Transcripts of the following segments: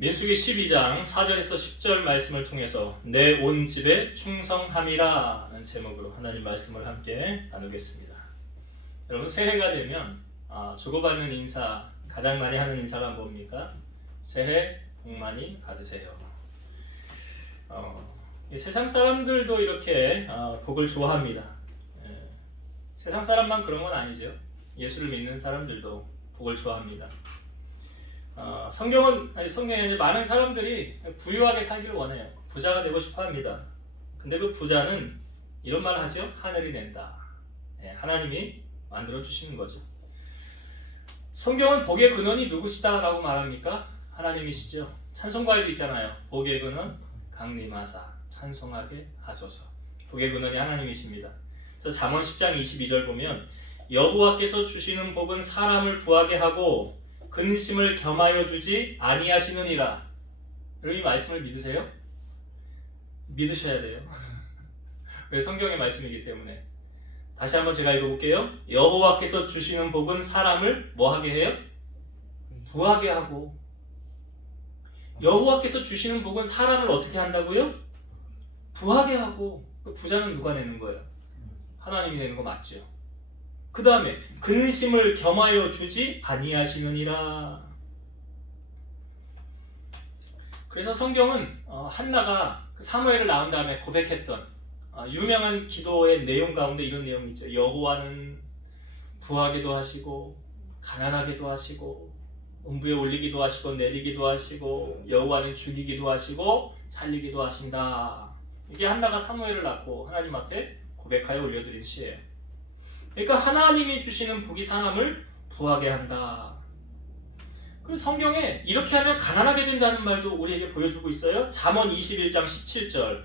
민수기 12장 4절에서 10절 말씀을 통해서 내 온 집에 충성함이라는 제목으로 하나님 말씀을 함께 나누겠습니다. 여러분, 새해가 되면 주고받는 인사, 가장 많이 하는 인사가 뭡니까? 새해 복 많이 받으세요. 세상 사람들도 이렇게 복을 좋아합니다. 세상 사람만 그런 건 아니죠. 예수를 믿는 사람들도 복을 좋아합니다. 성경에 많은 사람들이 부유하게 살기를 원해요. 부자가 되고 싶어 합니다. 근데 그 부자는 이런 말을 하죠. 하늘이 낸다. 하나님이 만들어 주시는 거죠. 성경은 복의 근원이 누구시다 라고 말합니까? 하나님이시죠. 찬송가에도 있잖아요. 복의 근원 강림하사 찬송하게 하소서. 복의 근원이 하나님이십니다. 그래서 잠언 10장 22절 보면 여호와께서 주시는 복은 사람을 부하게 하고 근심을 겸하여 주지 아니하시느니라. 여러분, 이 말씀을 믿으세요? 믿으셔야 돼요. 왜? 성경의 말씀이기 때문에. 다시 한번 제가 읽어볼게요. 여호와께서 주시는 복은 사람을 뭐하게 해요? 부하게 하고. 여호와께서 주시는 복은 사람을 어떻게 한다고요? 부하게 하고. 그 부자는 누가 내는 거예요? 하나님이 내는 거 맞죠? 그 다음에 근심을 겸하여 주지 아니하시느니라. 그래서 성경은 한나가 사무엘을 낳은 다음에 고백했던 유명한 기도의 내용 가운데 이런 내용이 있죠. 여호와는 부하기도 하시고 가난하기도 하시고 음부에 올리기도 하시고 내리기도 하시고 여호와는 죽이기도 하시고 살리기도 하신다. 이게 한나가 사무엘을 낳고 하나님 앞에 고백하여 올려드린 시예요. 그러니까 하나님이 주시는 복이 사람을 부하게 한다. 그리고 성경에 이렇게 하면 가난하게 된다는 말도 우리에게 보여주고 있어요. 잠언 21장 17절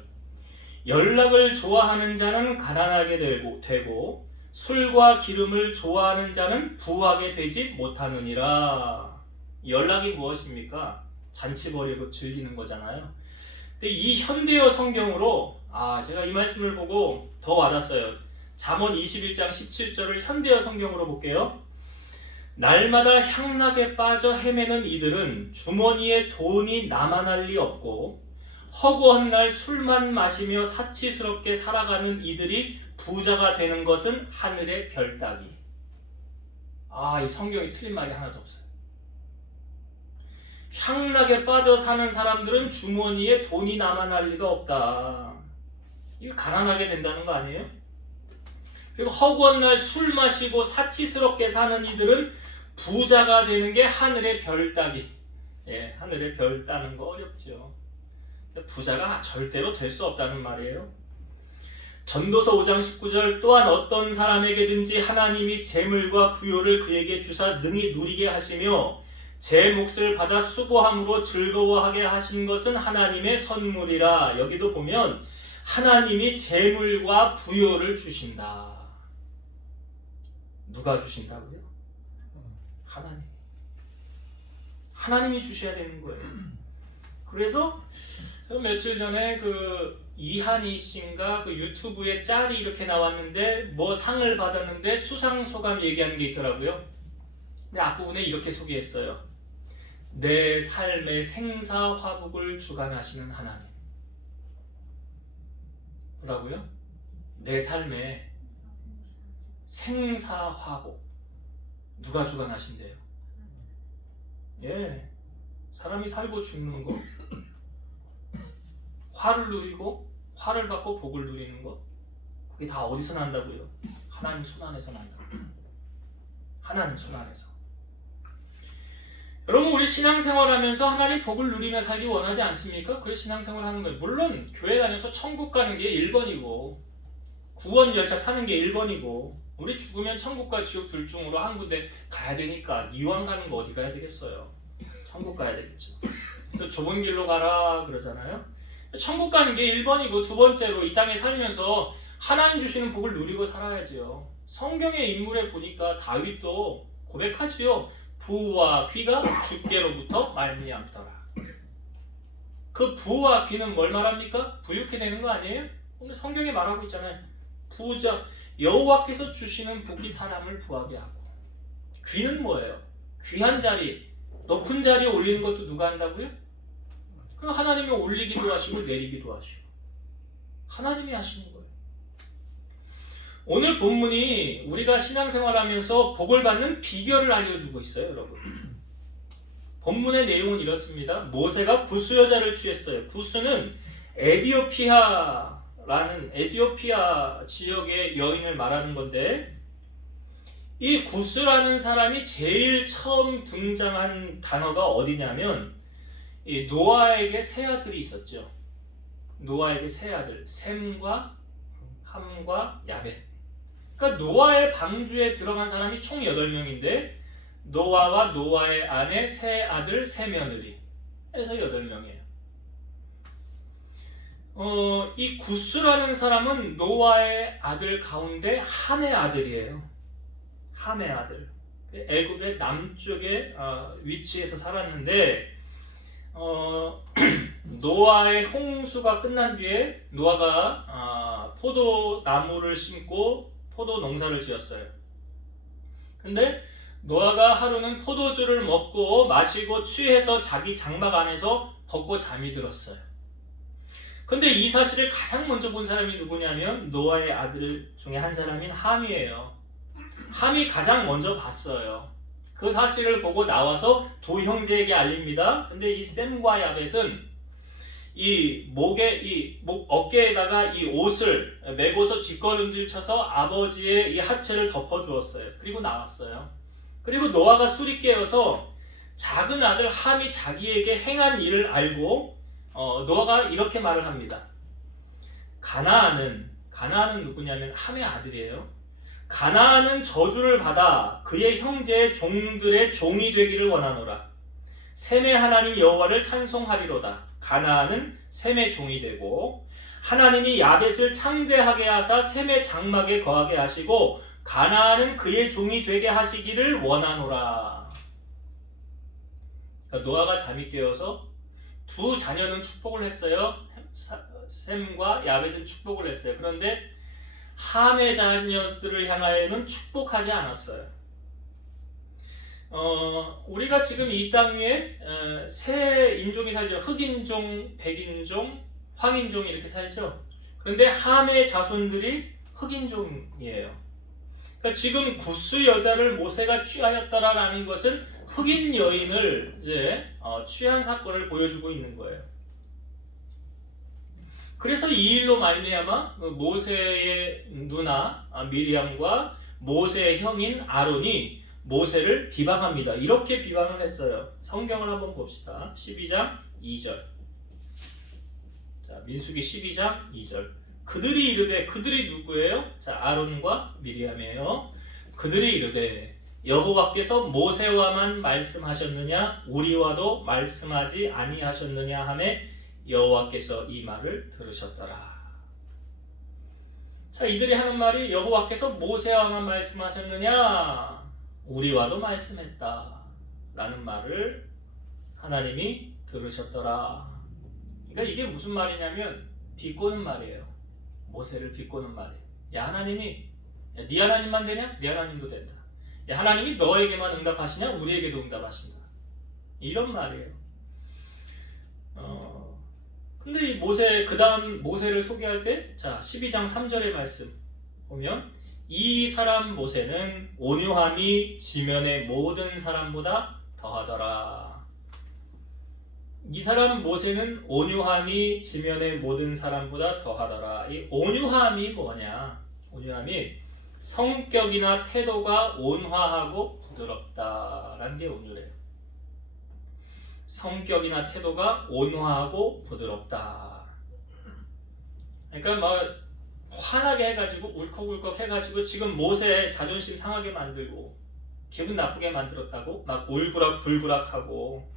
연락을 좋아하는 자는 가난하게 되고 술과 기름을 좋아하는 자는 부하게 되지 못하느니라. 연락이 무엇입니까? 잔치 벌이고 즐기는 거잖아요. 근데 이 현대어 성경으로 제가 이 말씀을 보고 더 와닿았어요. 잠언 21장 17절을 현대어 성경으로 볼게요. 날마다 향락에 빠져 헤매는 이들은 주머니에 돈이 남아날 리 없고 허구한 날 술만 마시며 사치스럽게 살아가는 이들이 부자가 되는 것은 하늘의 별 따기. 이 성경이 틀린 말이 하나도 없어요. 향락에 빠져 사는 사람들은 주머니에 돈이 남아날 리가 없다. 이거 가난하게 된다는 거 아니에요? 그리고 허구한 날 술 마시고 사치스럽게 사는 이들은 부자가 되는 게 하늘의 별 따기. 하늘의 별 따는 거 어렵죠. 부자가 절대로 될 수 없다는 말이에요. 전도서 5장 19절 또한 어떤 사람에게든지 하나님이 재물과 부요를 그에게 주사 능히 누리게 하시며 제 몫을 받아 수고함으로 즐거워하게 하신 것은 하나님의 선물이라. 여기도 보면 하나님이 재물과 부요를 주신다. 누가 주신다고요? 하나님이 주셔야 되는 거예요. 그래서 며칠 전에 이한희 씨인가 유튜브에 짤이 이렇게 나왔는데 뭐 상을 받았는데 수상 소감 얘기하는 게 있더라고요. 근데 앞부분에 이렇게 소개했어요. 내 삶의 생사화복을 주관하시는 하나님. 뭐라고요? 내 삶의 생사화복 누가 주관하신대요? 사람이 살고 죽는 거, 화를 누리고 화를 받고 복을 누리는 거, 그게 다 어디서 난다고요? 하나님 손 안에서 난다고. 하나님 손 안에서. 여러분, 우리 신앙생활하면서 하나님 복을 누리며 살기 원하지 않습니까? 그래서 신앙생활 하는 거예요. 물론 교회 다녀서 천국 가는 게 1번이고 구원 열차 타는 게 1번이고 우리 죽으면 천국과 지옥 둘 중으로 한 군데 가야 되니까 이왕 가는 거 어디 가야 되겠어요? 천국 가야 되겠죠. 그래서 좁은 길로 가라 그러잖아요. 천국 가는 게 1번이고 두 번째로 이 땅에 살면서 하나님 주시는 복을 누리고 살아야지요. 성경의 인물에 보니까 다윗도 고백하지요. 부와 귀가 주께로부터 말미암더라. 그 부와 귀는 뭘 말합니까? 부유케 되는 거 아니에요? 오늘 성경에 말하고 있잖아요. 부자, 여호와께서 주시는 복이 사람을 부하게 하고. 귀는 뭐예요? 귀한 자리, 높은 자리에 올리는 것도 누가 한다고요? 그럼 하나님이 올리기도 하시고 내리기도 하시고 하나님이 하시는 거예요. 오늘 본문이 우리가 신앙생활하면서 복을 받는 비결을 알려주고 있어요, 여러분. 본문의 내용은 이렇습니다. 모세가 구스 여자를 취했어요. 구스는 에티오피아 지역의 여인을 말하는 건데, 이 구스라는 사람이 제일 처음 등장한 단어가 어디냐면 이 노아에게 세 아들이 있었죠. 노아에게 세 아들, 셈과 함과 야벳. 그러니까 노아의 방주에 들어간 사람이 총 8명인데 노아와 노아의 아내, 세 아들, 세 며느리 해서 8명이에요. 이 구스라는 사람은 노아의 아들 가운데 함의 아들이에요. 함의 아들. 애굽의 남쪽에 위치해서 살았는데 노아의 홍수가 끝난 뒤에 노아가 포도나무를 심고 포도 농사를 지었어요. 근데 노아가 하루는 포도주를 먹고 마시고 취해서 자기 장막 안에서 벗고 잠이 들었어요. 근데 이 사실을 가장 먼저 본 사람이 누구냐면 노아의 아들 중에 한 사람인 함이에요. 함이 가장 먼저 봤어요. 그 사실을 보고 나와서 두 형제에게 알립니다. 근데 이 셈과 야벳은 목 어깨에다가 이 옷을 메고서 뒷걸음질 쳐서 아버지의 이 하체를 덮어주었어요. 그리고 나왔어요. 그리고 노아가 술이 깨어서 작은 아들 함이 자기에게 행한 일을 알고 노아가 이렇게 말을 합니다. 가나안은 누구냐면 함의 아들이에요. 가나안은 저주를 받아 그의 형제의 종들의 종이 되기를 원하노라. 셈의 하나님 여호와를 찬송하리로다. 가나안은 셈의 종이 되고 하나님이 야벳을 창대하게 하사 셈의 장막에 거하게 하시고 가나안은 그의 종이 되게 하시기를 원하노라. 그러니까 노아가 잠이 깨어서 두 자녀는 축복을 했어요. 셈과 야벳은 축복을 했어요. 그런데 함의 자녀들을 향하여는 축복하지 않았어요. 우리가 지금 이 땅 위에 세 인종이 살죠. 흑인종, 백인종, 황인종 이렇게 살죠. 그런데 함의 자손들이 흑인종이에요. 그러니까 지금 구스 여자를 모세가 취하였다라는 것은 흑인 여인을 이제 취한 사건을 보여주고 있는 거예요. 그래서 이 일로 말미암아 모세의 누나 미리암과 모세의 형인 아론이 모세를 비방합니다. 이렇게 비방을 했어요. 성경을 한번 봅시다. 12장 2절. 자, 민수기 12장 2절. 그들이 이르되, 그들이 누구예요? 자, 아론과 미리암이에요. 그들이 이르되 여호와께서 모세와만 말씀하셨느냐 우리와도 말씀하지 아니하셨느냐 하매 여호와께서 이 말을 들으셨더라. 자, 이들이 하는 말이 여호와께서 모세와만 말씀하셨느냐 우리와도 말씀했다 라는 말을 하나님이 들으셨더라. 그러니까 이게 무슨 말이냐면 비꼬는 말이에요. 모세를 비꼬는 말이에요. 야, 하나님이 네 하나님만 되냐? 네 하나님도 된다. 야, 하나님이 너에게만 응답하시냐? 우리에게도 응답하신다. 이런 말이에요. 근데 이 모세, 그 다음 모세를 소개할 때, 자, 12장 3절의 말씀 보면, 이 사람 모세는 온유함이 지면의 모든 사람보다 더하더라. 이 사람 모세는 온유함이 지면의 모든 사람보다 더하더라. 이 온유함이 뭐냐? 온유함이 성격이나 태도가 온화하고 부드럽다라는 게 온유래요. 성격이나 태도가 온화하고 부드럽다. 그러니까 막 화나게 해가지고 울컥울컥 해가지고 지금 모세 자존심 상하게 만들고 기분 나쁘게 만들었다고 막 울그락불그락하고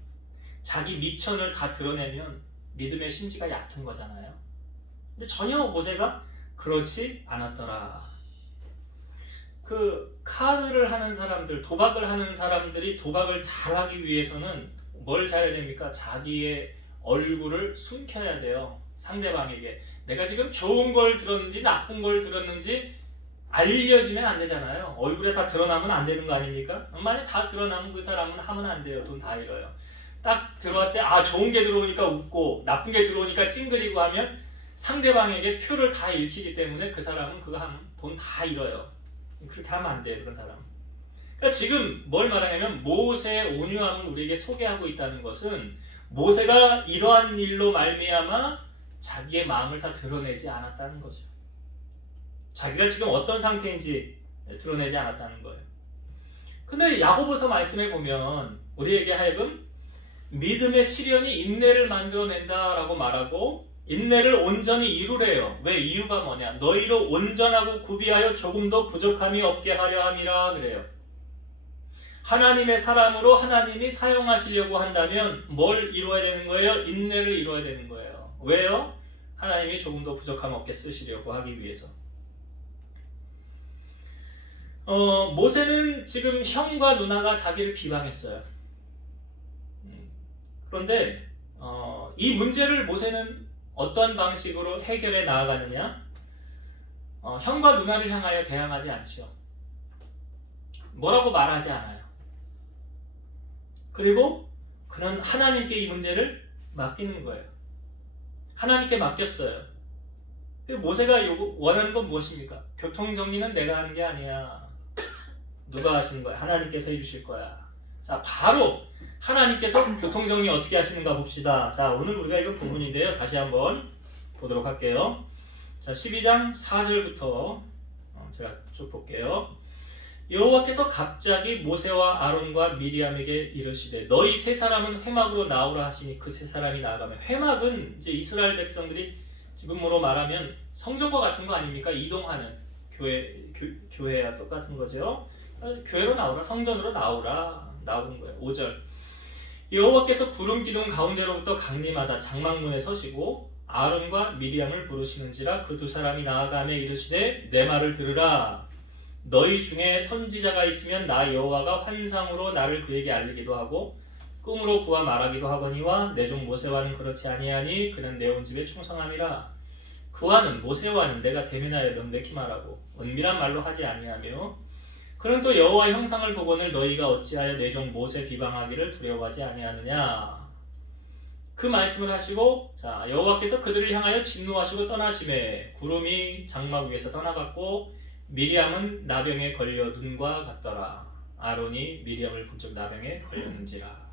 자기 미천을 다 드러내면 믿음의 심지가 얕은 거잖아요. 근데 전혀 모세가 그렇지 않았더라. 그 카드를 하는 사람들, 도박을 하는 사람들이 도박을 잘하기 위해서는 뭘 잘해야 됩니까? 자기의 얼굴을 숨겨야 돼요. 상대방에게. 내가 지금 좋은 걸 들었는지 나쁜 걸 들었는지 알려지면 안 되잖아요. 얼굴에 다 드러나면 안 되는 거 아닙니까? 만약 다 드러나면 그 사람은 하면 안 돼요. 돈 다 잃어요. 딱 들어왔을 때 좋은 게 들어오니까 웃고 나쁜 게 들어오니까 찡그리고 하면 상대방에게 표를 다 읽히기 때문에 그 사람은 그거 하면 돈 다 잃어요. 그렇게 하면 안 돼요, 그런 사람. 그러니까 지금 뭘 말하냐면 모세의 온유함을 우리에게 소개하고 있다는 것은 모세가 이러한 일로 말미암아 자기의 마음을 다 드러내지 않았다는 거죠. 자기가 지금 어떤 상태인지 드러내지 않았다는 거예요. 근데 야고보서 말씀에 보면 우리에게 하여금 믿음의 시련이 인내를 만들어낸다라고 말하고 인내를 온전히 이루래요. 왜? 이유가 뭐냐? 너희로 온전하고 구비하여 조금 더 부족함이 없게 하려 함이라 그래요. 하나님의 사람으로 하나님이 사용하시려고 한다면 뭘 이루어야 되는 거예요? 인내를 이루어야 되는 거예요. 왜요? 하나님이 조금 더 부족함 없게 쓰시려고 하기 위해서. 모세는 지금 형과 누나가 자기를 비방했어요. 그런데 이 문제를 모세는 어떤 방식으로 해결해 나아가느냐? 형과 누나를 향하여 대항하지 않죠. 뭐라고 말하지 않아요. 그리고 그는 하나님께 이 문제를 맡기는 거예요. 하나님께 맡겼어요. 모세가 원하는 건 무엇입니까? 교통정리는 내가 하는 게 아니야. 누가 하시는 거야? 하나님께서 해주실 거야. 자, 바로 하나님께서 교통정리 어떻게 하시는가 봅시다. 자, 오늘 우리가 읽은 부분인데요. 다시 한번 보도록 할게요. 자, 12장 4절부터 제가 쭉 볼게요. 여호와께서 갑자기 모세와 아론과 미리암에게 이르시되 너희 세 사람은 회막으로 나오라 하시니 그 세 사람이 나아가면, 회막은 이제 이스라엘 백성들이 지금으로 말하면 성전과 같은 거 아닙니까? 이동하는 교회와 똑같은 거죠. 교회로 나오라, 성전으로 나오는 거예요. 5절. 여호와께서 구름 기둥 가운데로부터 강림하사 장막문에 서시고 아론과 미리암을 부르시는지라 그 두 사람이 나아가며 이르시되 내 말을 들으라. 너희 중에 선지자가 있으면 나 여호와가 환상으로 나를 그에게 알리기도 하고 꿈으로 그와 말하기도 하거니와 내 종 모세와는 그렇지 아니하니 그는 내 온 집에 충성함이라. 그와는 모세와는 내가 대면하여 명백히 말하고 은밀한 말로 하지 아니하며 그는 또 여호와의 형상을 보거늘 너희가 어찌하여 내 종 모세 비방하기를 두려워하지 아니하느냐. 그 말씀을 하시고 자 여호와께서 그들을 향하여 진노하시고 떠나심에 구름이 장막 위에서 떠나갔고 미리암은 나병에 걸려 눈과 같더라. 아론이 미리암을 본즉 나병에 걸렸는지라.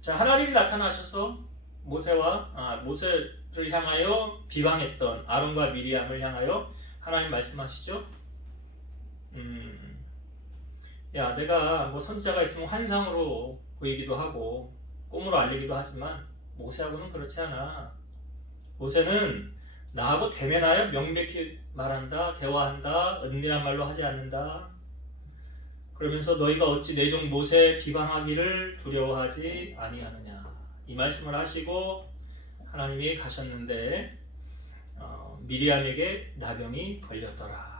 자, 하나님이 나타나셔서 모세를 향하여 비방했던 아론과 미리암을 향하여 하나님 말씀하시죠. 야, 내가 뭐 선지자가 있으면 환상으로 보이기도 하고 꿈으로 알리기도 하지만 모세하고는 그렇지 않아. 모세는 나하고 대면하여 명백히 말한다, 대화한다, 은밀한 말로 하지 않는다. 그러면서 너희가 어찌 내 종 모세 비방하기를 두려워하지 아니하느냐. 이 말씀을 하시고 하나님이 가셨는데 미리암에게 나병이 걸렸더라.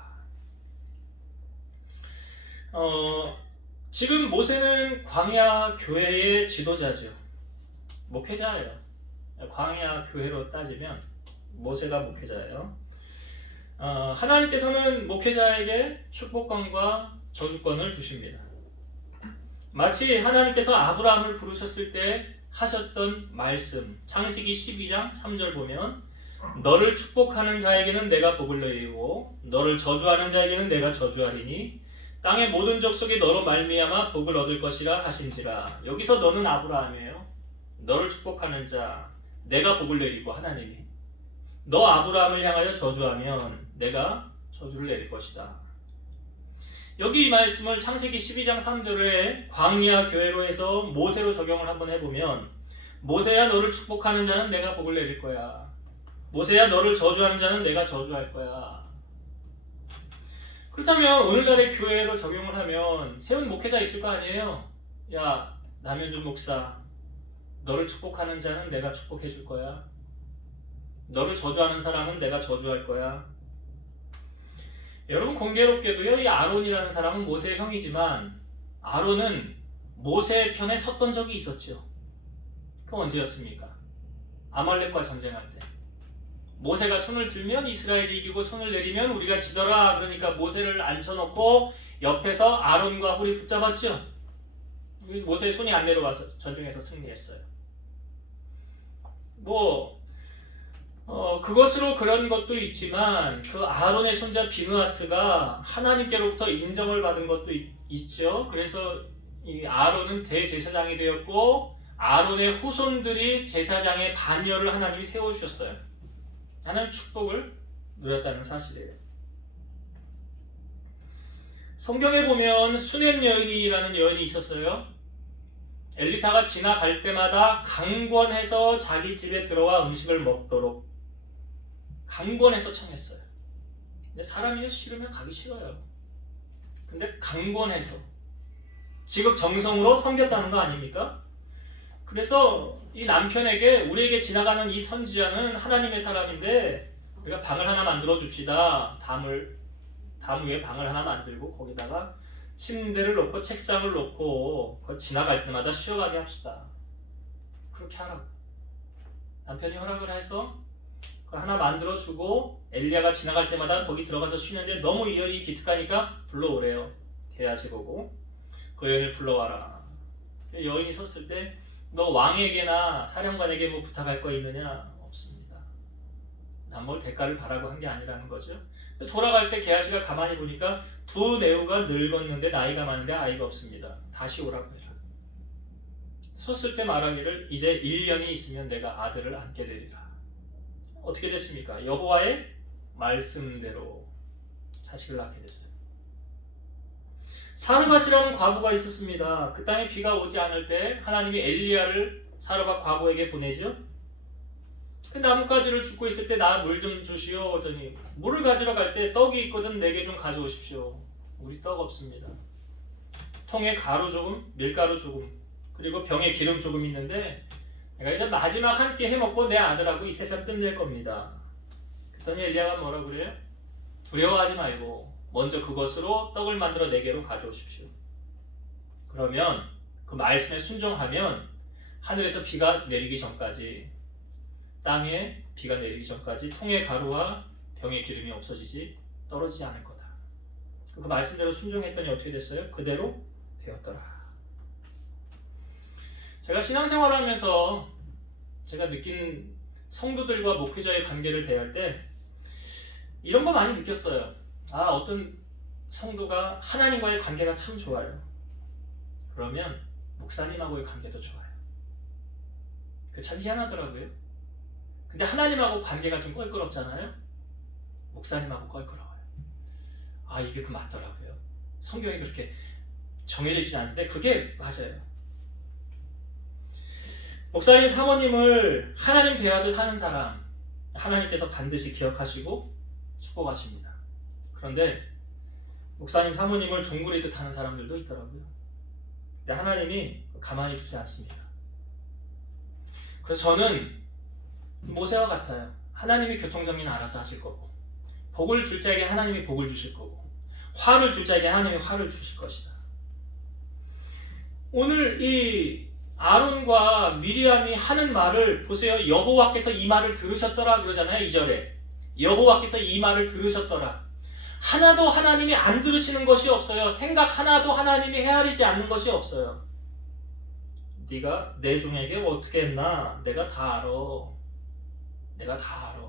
지금 모세는 광야 교회의 지도자죠. 목회자예요. 광야 교회로 따지면 모세가 목회자예요. 하나님께서는 목회자에게 축복권과 저주권을 주십니다. 마치 하나님께서 아브라함을 부르셨을 때 하셨던 말씀, 창세기 12장 3절 보면 너를 축복하는 자에게는 내가 복을 내리고 너를 저주하는 자에게는 내가 저주하리니 땅의 모든 족속이 너로 말미암아 복을 얻을 것이라 하신지라. 여기서 너는 아브라함이에요. 너를 축복하는 자, 내가 복을 내리고 하나님이 너 아브라함을 향하여 저주하면 내가 저주를 내릴 것이다. 여기 이 말씀을 창세기 12장 3절에 광야 교회로 해서 모세로 적용을 한번 해보면 모세야 너를 축복하는 자는 내가 복을 내릴 거야. 모세야 너를 저주하는 자는 내가 저주할 거야. 그렇다면 오늘날의 교회로 적용을 하면 세운 목회자 있을 거 아니에요. 야, 남현준 목사, 너를 축복하는 자는 내가 축복해 줄 거야. 너를 저주하는 사람은 내가 저주할 거야. 여러분 공교롭게도요, 이 아론이라는 사람은 모세의 형이지만 아론은 모세의 편에 섰던 적이 있었죠. 그건 언제였습니까? 아말렉과 전쟁할 때. 모세가 손을 들면 이스라엘이 이기고 손을 내리면 우리가 지더라. 그러니까 모세를 앉혀놓고 옆에서 아론과 홀이 붙잡았죠. 모세의 손이 안 내려와서 전쟁에서 승리했어요. 그것으로 그런 것도 있지만 그 아론의 손자 비느하스가 하나님께로부터 인정을 받은 것도 있죠. 그래서 이 아론은 대제사장이 되었고 아론의 후손들이 제사장의 반열을 하나님이 세워주셨어요. 하나님 축복을 누렸다는 사실이에요. 성경에 보면 수넴 여인이라는 여인이 있었어요. 엘리사가 지나갈 때마다 강권해서 자기 집에 들어와 음식을 먹도록 강권해서 청했어요. 근데 사람이 싫으면 가기 싫어요. 근데 강권해서 지극정성으로 섬겼다는 거 아닙니까? 그래서 이 남편에게 우리에게 지나가는 이 선지자는 하나님의 사람인데 우리가 방을 하나 만들어 줍시다. 담 위에 방을 하나 만들고 거기다가 침대를 놓고 책상을 놓고 지나갈 때마다 쉬어가게 합시다. 그렇게 하라고. 남편이 허락을 해서 하나 만들어주고 엘리야가 지나갈 때마다 거기 들어가서 쉬는데 너무 이열이 기특하니까 불러오래요. 대낮에 보고 그 여인을 불러와라. 여인이 섰을 때 너 왕에게나 사령관에게 뭐 부탁할 거 있느냐? 없습니다. 난 뭘 대가를 바라고 한 게 아니라는 거죠. 돌아갈 때 게하시가 가만히 보니까 두 내우가 늙었는데 나이가 많은데 아이가 없습니다. 다시 오라고 해라. 섰을 때 말하기를 이제 1년이 있으면 내가 아들을 안게 되리라. 어떻게 됐습니까? 여호와의 말씀대로 자식을 낳게 됐어요. 사르밧이라는 과부가 있었습니다. 그 땅에 비가 오지 않을 때 하나님이 엘리야를 사르밧 과부에게 보내죠. 그 나뭇가지를 줍고 있을 때 나 물 좀 주시오 하더니 물을 가지러 갈 때 떡이 있거든 내게 좀 가져오십시오. 우리 떡 없습니다. 통에 가루 조금, 밀가루 조금, 그리고 병에 기름 조금 있는데 내가 이제 마지막 한 끼 해먹고 내 아들하고 이 세상 끝낼 겁니다. 그랬더니 엘리야가 뭐라고 그래요? 두려워하지 말고 먼저 그것으로 떡을 만들어 내게로 가져오십시오. 그러면 그 말씀에 순종하면 하늘에서 비가 내리기 전까지 땅에 비가 내리기 전까지 통의 가루와 병의 기름이 없어지지 떨어지지 않을 거다. 그 말씀대로 순종했더니 어떻게 됐어요? 그대로 되었더라. 제가 신앙생활을 하면서 제가 느낀 성도들과 목회자의 관계를 대할 때 이런 거 많이 느꼈어요. 어떤 성도가 하나님과의 관계가 참 좋아요. 그러면 목사님하고의 관계도 좋아요. 그 참 희한하더라고요. 근데 하나님하고 관계가 좀 껄끄럽잖아요. 목사님하고 껄끄러워요. 이게 맞더라고요. 성경이 그렇게 정해져 있지 않은데 그게 맞아요. 목사님, 사모님을 하나님 대하듯 하는 사람 하나님께서 반드시 기억하시고 축복하십니다. 그런데 목사님, 사모님을 종구리듯 하는 사람들도 있더라고요. 근데 하나님이 가만히 두지 않습니다. 그래서 저는 모세와 같아요. 하나님이 교통정리는 알아서 하실 거고 복을 줄 자에게 하나님이 복을 주실 거고 화를 줄 자에게 하나님이 화를 주실 것이다. 오늘 이 아론과 미리암이 하는 말을 보세요. 여호와께서 이 말을 들으셨더라 그러잖아요. 2절에 여호와께서 이 말을 들으셨더라. 하나도 하나님이 안 들으시는 것이 없어요. 생각 하나도 하나님이 헤아리지 않는 것이 없어요. 네가 내 종에게 어떻게 했나? 내가 다 알아. 내가 다 알아.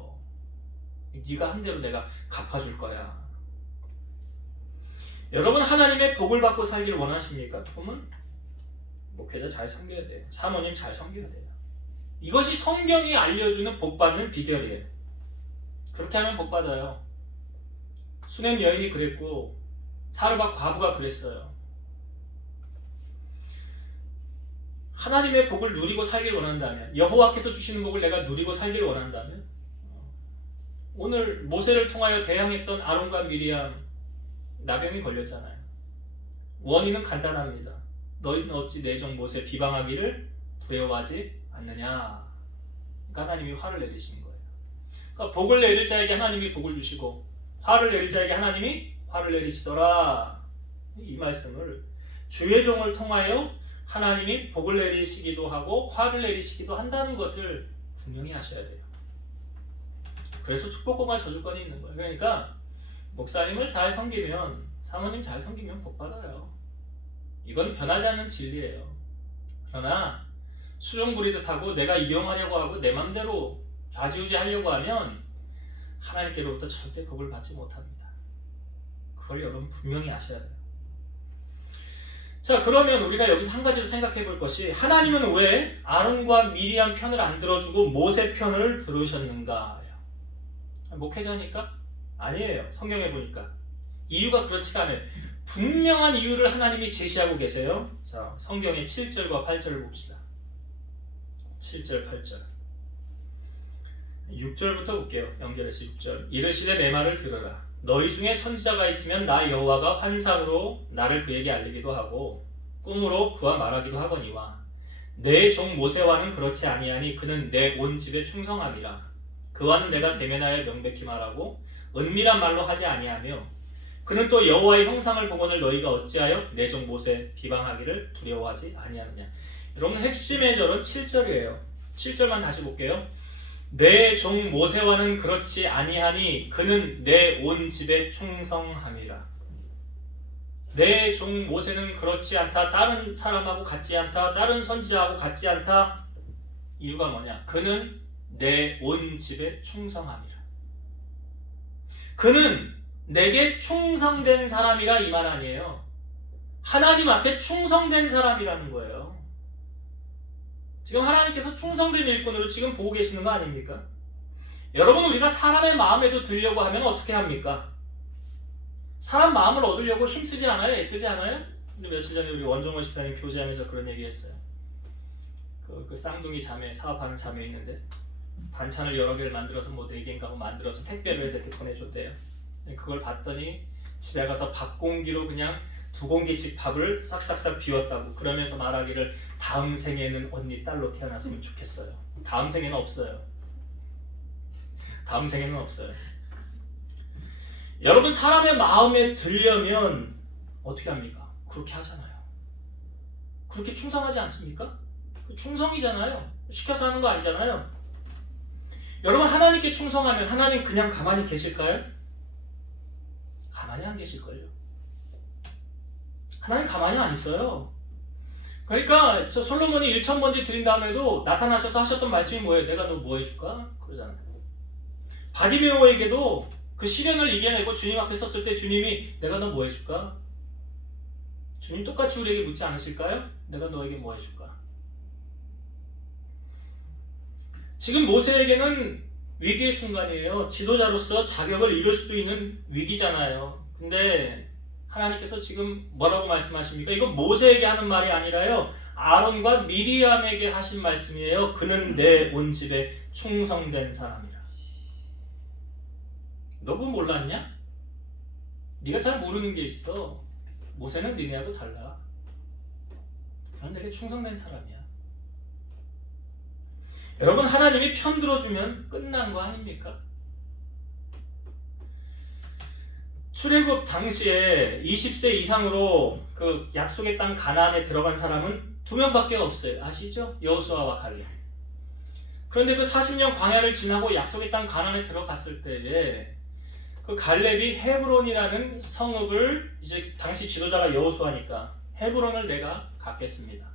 네가 한 대로 내가 갚아줄 거야. 여러분 하나님의 복을 받고 살기를 원하십니까? 그러면 목회자 잘 섬겨야 돼요. 사모님 잘 섬겨야 돼요. 이것이 성경이 알려주는 복 받는 비결이에요. 그렇게 하면 복 받아요. 수넴 여인이 그랬고 사르밧 과부가 그랬어요. 하나님의 복을 누리고 살길 원한다면, 여호와께서 주시는 복을 내가 누리고 살길 원한다면, 오늘 모세를 통하여 대항했던 아론과 미리암 나병이 걸렸잖아요. 원인은 간단합니다. 너희는 어찌 내 종 모세 비방하기를 두려워하지 않느냐. 그러니까 하나님이 화를 내리신 거예요. 그러니까 복을 내릴 자에게 하나님이 복을 주시고 화를 내릴 자에게 하나님이 화를 내리시더라. 이 말씀을 주의 종을 통하여 하나님이 복을 내리시기도 하고 화를 내리시기도 한다는 것을 분명히 아셔야 돼요. 그래서 축복권과 저주권이 있는 거예요. 그러니까 목사님을 잘 섬기면, 사모님 잘 섬기면 복 받아요. 이건 변하지 않는 진리예요. 그러나 수종 부리듯 하고 내가 이용하려고 하고 내 맘대로 좌지우지 하려고 하면 하나님께로부터 절대 복을 받지 못합니다. 그걸 여러분 분명히 아셔야 돼요. 자, 그러면 우리가 여기서 한 가지 더 생각해 볼 것이, 하나님은 왜 아론과 미리암 편을 안 들어주고 모세 편을 들으셨는가? 목회자니까? 아니에요. 성경에 보니까 이유가 그렇지가 않아요. 분명한 이유를 하나님이 제시하고 계세요. 자, 성경의 7절과 8절을 봅시다. 7절, 8절. 6절부터 볼게요. 연결해서 6절. 이르시되 내 말을 들으라. 너희 중에 선지자가 있으면 나 여호와가 환상으로 나를 그에게 알리기도 하고 꿈으로 그와 말하기도 하거니와 내 종 모세와는 그렇지 아니하니 그는 내 온 집에 충성함이라. 그와는 내가 대면하여 명백히 말하고 은밀한 말로 하지 아니하며 그는 또 여호와의 형상을 보거늘 너희가 어찌하여 내 종 모세 비방하기를 두려워하지 아니하느냐. 여러분, 핵심의 절은 7절이에요. 7절만 다시 볼게요. 내 종 모세와는 그렇지 아니하니 그는 내 온 집에 충성함이라. 내 종 모세는 그렇지 않다. 다른 사람하고 같지 않다. 다른 선지자하고 같지 않다. 이유가 뭐냐? 그는 내 온 집에 충성함이라. 그는 내게 충성된 사람이라 이 말 아니에요. 하나님 앞에 충성된 사람이라는 거예요. 지금 하나님께서 충성된 일꾼으로 지금 보고 계시는 거 아닙니까? 여러분, 우리가 사람의 마음에도 들려고 하면 어떻게 합니까? 사람 마음을 얻으려고 힘쓰지 않아요? 애쓰지 않아요? 근데 며칠 전에 우리 원종원 집사님 교제하면서 그런 얘기 했어요. 그 쌍둥이 자매, 사업하는 자매 있는데 반찬을 여러 개를 만들어서 뭐 4개인가 만들어서 택배로 해서 이렇게 보내줬대요. 그걸 봤더니 집에 가서 밥 공기로 그냥 2공기씩 밥을 싹싹싹 비웠다고. 그러면서 말하기를 다음 생에는 언니 딸로 태어났으면 좋겠어요. 다음 생에는 없어요. 다음 생에는 없어요. 여러분, 사람의 마음에 들려면 어떻게 합니까? 그렇게 하잖아요. 그렇게 충성하지 않습니까? 충성이잖아요. 시켜서 하는 거 아니잖아요. 여러분, 하나님께 충성하면 하나님 그냥 가만히 계실까요? 가만히 안 계실걸요. 하나님 가만히 안 있어요. 그러니까 저 솔로몬이 1000번째 드린 다음에도 나타나셔서 하셨던 말씀이 뭐예요? 내가 너 뭐 해줄까? 그러잖아요. 바디메오에게도 그 시련을 이겨내고 주님 앞에 섰을 때 주님이 내가 너 뭐 해줄까? 주님 똑같이 우리에게 묻지 않으실까요? 내가 너에게 뭐 해줄까? 지금 모세에게는 위기의 순간이에요. 지도자로서 자격을 잃을 수도 있는 위기잖아요. 근데 하나님께서 지금 뭐라고 말씀하십니까? 이건 모세에게 하는 말이 아니라요, 아론과 미리암에게 하신 말씀이에요. 그는 내 온 집에 충성된 사람이라. 너 그거 몰랐냐? 네가 잘 모르는 게 있어. 모세는 니네하고 달라. 그는 내게 충성된 사람이야. 여러분, 하나님이 편 들어주면 끝난 거 아닙니까? 출애굽 당시에 20세 이상으로 그 약속의 땅 가나안에 들어간 사람은 2명밖에 없어요. 아시죠? 여호수아와 갈렙. 그런데 그 40년 광야를 지나고 약속의 땅 가나안에 들어갔을 때에 그 갈렙이 헤브론이라는 성읍을, 이제 당시 지도자가 여호수아니까 헤브론을 내가 갖겠습니다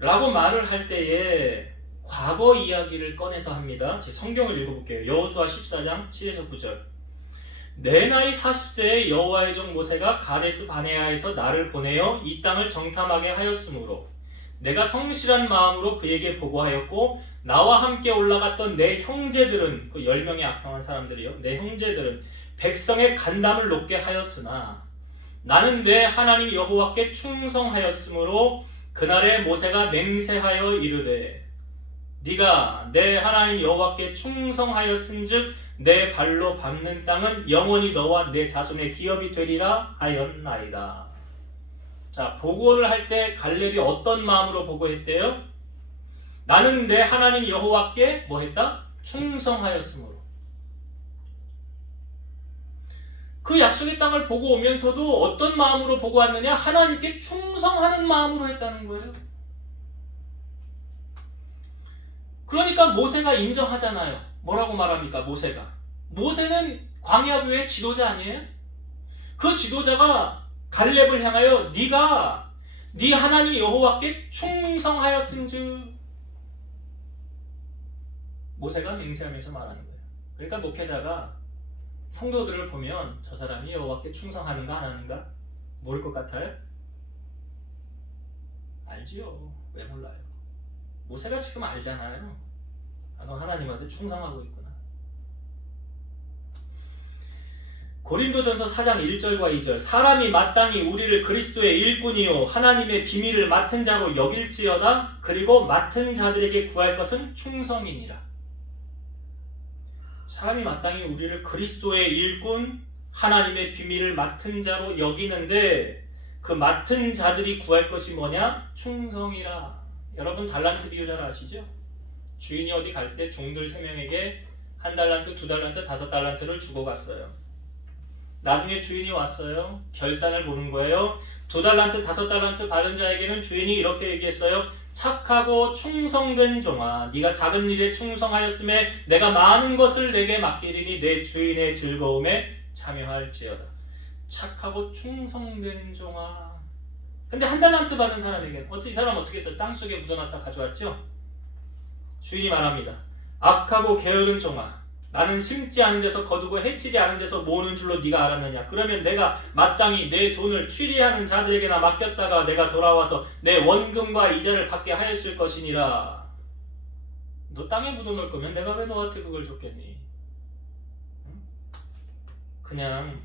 라고 말을 할 때에 과거 이야기를 꺼내서 합니다. 제 성경을 읽어볼게요. 여호수아 14장 7에서 9절. 내 나이 40세에 여호와의 종 모세가 가데스 바네아에서 나를 보내어 이 땅을 정탐하게 하였으므로 내가 성실한 마음으로 그에게 보고하였고 나와 함께 올라갔던 내 형제들은, 그 10명의 악평한 사람들이요, 내 형제들은 백성의 간담을 높게 하였으나 나는 내 하나님 여호와께 충성하였으므로 그날에 모세가 맹세하여 이르되 네가 내 하나님 여호와께 충성하였은즉 내 발로 밟는 땅은 영원히 너와 내 자손의 기업이 되리라 하였나이다. 자, 보고를 할 때 갈렙이 어떤 마음으로 보고했대요? 나는 내 하나님 여호와께 뭐 했다? 충성하였으므로. 그 약속의 땅을 보고 오면서도 어떤 마음으로 보고 왔느냐? 하나님께 충성하는 마음으로 했다는 거예요. 그러니까 모세가 인정하잖아요. 뭐라고 말합니까? 모세는 광야부의 지도자 아니에요? 그 지도자가 갈렙을 향하여 네가 네 하나님 여호와께 충성하였은즉. 모세가 맹세하면서 말하는 거예요. 그러니까 목회자가 성도들을 보면 저 사람이 여호와께 충성하는가 안 하는가 모를 것 같아요? 알지요. 왜 몰라요? 모세가 지금 알잖아요. 너 하나님한테 충성하고 있구나. 고린도전서 4장 1절과 2절 사람이 마땅히 우리를 그리스도의 일꾼이요 하나님의 비밀을 맡은 자로 여길지어다. 그리고 맡은 자들에게 구할 것은 충성이니라. 사람이 마땅히 우리를 그리스도의 일꾼 하나님의 비밀을 맡은 자로 여기는데 그 맡은 자들이 구할 것이 뭐냐? 충성이라. 여러분 달란트 비유 잘 아시죠? 주인이 어디 갈 때 종들 3명에게 1달란트, 2달란트, 5달란트를 주고 갔어요. 나중에 주인이 왔어요. 결산을 보는 거예요. 2달란트, 5달란트 받은 자에게는 주인이 이렇게 얘기했어요. 착하고 충성된 종아, 네가 작은 일에 충성하였음에 내가 많은 것을 내게 맡기리니 내 주인의 즐거움에 참여할지어다. 착하고 충성된 종아. 근데 1달란트 받은 사람에게는 이 사람 어떻게 했어요? 땅속에 묻어놨다 가져왔죠? 주인이 말합니다. 악하고 게으른 종아, 나는 심지 않은 데서 거두고 해치지 않은 데서 모으는 줄로 네가 알았느냐? 그러면 내가 마땅히 내 돈을 취리하는 자들에게나 맡겼다가 내가 돌아와서 내 원금과 이자를 받게 하였을 것이니라. 너 땅에 묻어놓을 거면 내가 왜 너한테 그걸 줬겠니? 응? 그냥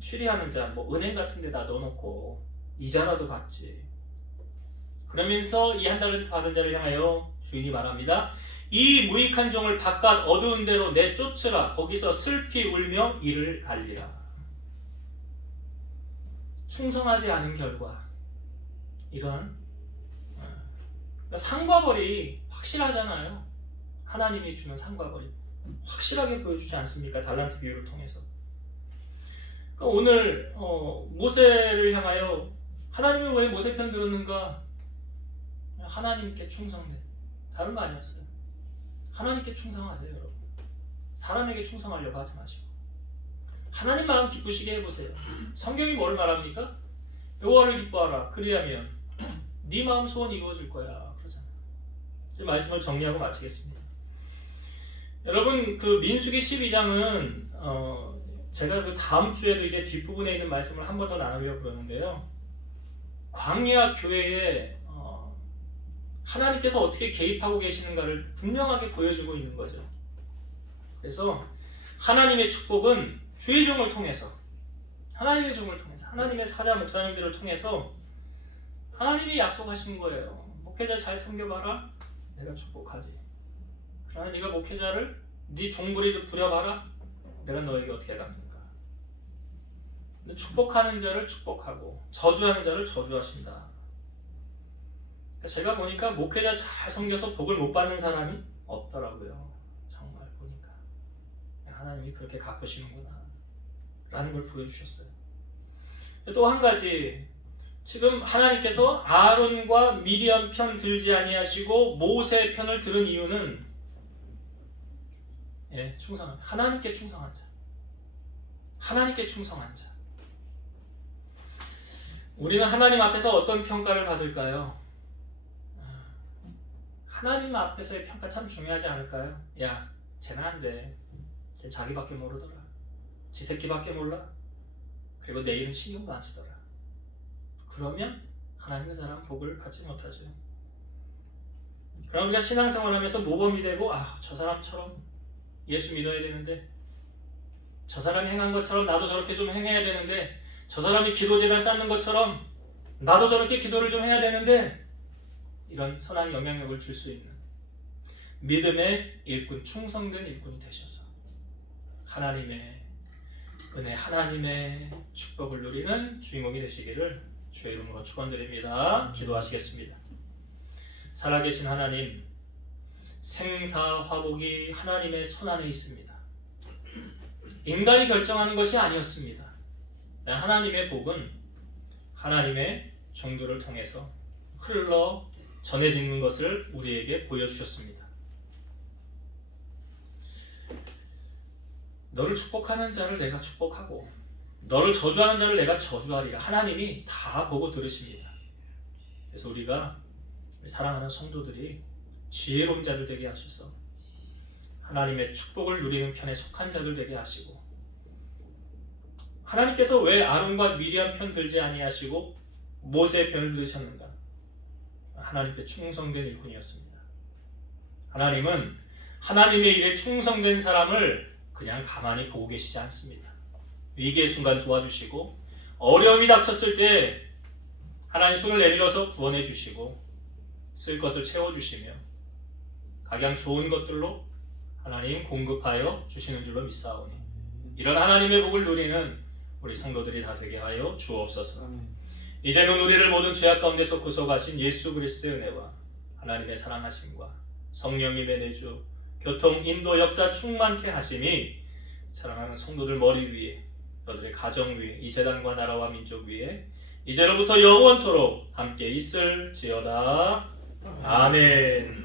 취리하는 자, 은행 같은 데다 넣어놓고 이자라도 받지. 그러면서 이 1달란트 받은 자를 향하여 주인이 말합니다. 이 무익한 종을 바깥 어두운 데로 내쫓으라. 거기서 슬피 울며 이를 갈리라. 충성하지 않은 결과 이런 상과 벌이 확실하잖아요. 하나님이 주는 상과 벌이 확실하게 보여주지 않습니까? 달란트 비유를 통해서. 그러니까 오늘 모세를 향하여 하나님은 왜 모세 편 들었는가? 하나님께 충성돼. 다른 거 아니었어요. 하나님께 충성하세요, 여러분. 사람에게 충성하려고 하지 마시고 하나님 마음 기쁘시게 해보세요. 성경이 뭘 말합니까? 여호와를 기뻐하라. 그리하면 네 마음 소원 이루어질 거야. 그러잖아요. 이제 말씀을 정리하고 마치겠습니다. 여러분 그 민수기 12장은 제가 그 다음 주에도 이제 뒷부분에 있는 말씀을 한 번 더 나누려고 그러는데요. 광야 교회에 하나님께서 어떻게 개입하고 계시는가를 분명하게 보여주고 있는 거죠. 그래서 하나님의 축복은 주의 종을 통해서, 하나님의 종을 통해서, 하나님의 사자 목사님들을 통해서 하나님이 약속하신 거예요. 목회자 잘 섬겨봐라, 내가 축복하지. 그러나 네가 목회자를 네 종부리도 부려봐라, 내가 너에게 어떻게 갚는가. 근데 축복하는 자를 축복하고 저주하는 자를 저주하신다. 제가 보니까 목회자 잘 섬겨서 복을 못 받는 사람이 없더라고요. 정말 보니까 하나님이 그렇게 갚으시는구나 라는 걸 보여주셨어요. 또 한 가지, 지금 하나님께서 아론과 미리암 편 들지 아니하시고 모세 편을 들은 이유는 충성한, 하나님께 충성한 자, 하나님께 충성한 자. 우리는 하나님 앞에서 어떤 평가를 받을까요? 하나님 앞에서의 평가 참 중요하지 않을까요? 야, 쟤는 안 돼. 쟤 자기밖에 모르더라. 지 새끼밖에 몰라. 그리고 내일은 신경도 안 쓰더라. 그러면 하나님 그 사람 복을 받지 못하죠. 그럼 우리가 신앙생활하면서 모범이 되고 저 사람처럼 예수 믿어야 되는데, 저 사람이 행한 것처럼 나도 저렇게 좀 행해야 되는데, 저 사람이 기도제단 쌓는 것처럼 나도 저렇게 기도를 좀 해야 되는데, 이런 선한 영향력을 줄 수 있는 믿음의 일꾼, 충성된 일꾼이 되셔서 하나님의 은혜, 하나님의 축복을 누리는 주인공이 되시기를 주의 이름으로 축원드립니다. 기도하시겠습니다. 살아계신 하나님, 생사화복이 하나님의 손안에 있습니다. 인간이 결정하는 것이 아니었습니다. 하나님의 복은 하나님의 종들을 통해서 흘러 전해지는 것을 우리에게 보여주셨습니다. 너를 축복하는 자를 내가 축복하고 너를 저주하는 자를 내가 저주하리라. 하나님이 다 보고 들으십니다. 그래서 우리가 사랑하는 성도들이 지혜로운 자들 되게 하셔서 하나님의 축복을 누리는 편에 속한 자들 되게 하시고, 하나님께서 왜 아론과 미리암 편 들지 아니하시고 모세의 편을 들으셨는가? 하나님께 충성된 일꾼이었습니다. 하나님은 하나님의 일에 충성된 사람을 그냥 가만히 보고 계시지 않습니다. 위기의 순간 도와주시고, 어려움이 닥쳤을 때 하나님 손을 내밀어서 구원해 주시고 쓸 것을 채워주시며 각양 좋은 것들로 하나님 공급하여 주시는 줄로 믿사오니 이런 하나님의 복을 누리는 우리 성도들이 다 되게 하여 주옵소서. 이제는 우리를 모든 죄악 가운데서 구속하신 예수 그리스도의 은혜와 하나님의 사랑하심과 성령님의 내주, 교통, 인도, 역사 충만케 하심이 사랑하는 성도들 머리 위에, 너들의 가정 위에, 이 재단과 나라와 민족 위에 이제로부터 영원토록 함께 있을지어다. 아멘.